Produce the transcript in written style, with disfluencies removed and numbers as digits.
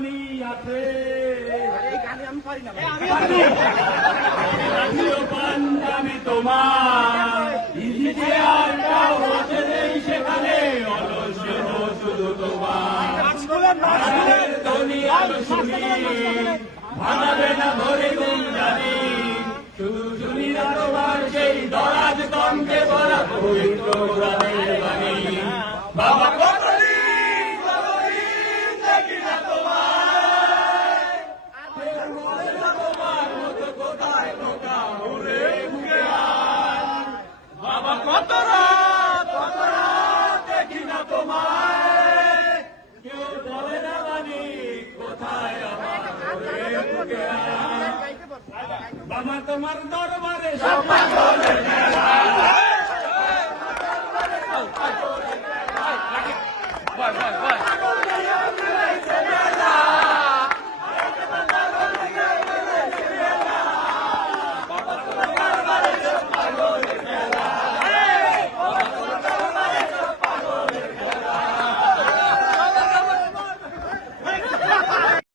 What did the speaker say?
মনি আছে পাঞ্জাবি তোমার সেখানে অলস শুধু তোমার ভাঙাবে না ধরে গুম জানি শুধু শুনি না তোমার সেই দরাজ কণ্ঠে বলা পবিত্র কোরআনের বাণী বাবা কতদিন দেখি না তোমার মতো কোথায় বোকা উড়ে মুখে বাবা কত রাত দেখি না তোমায় কেউ বলে না বাণী কোথায় আমার মুখে বাবা তোমার দরবারে সব পাগলের মেলা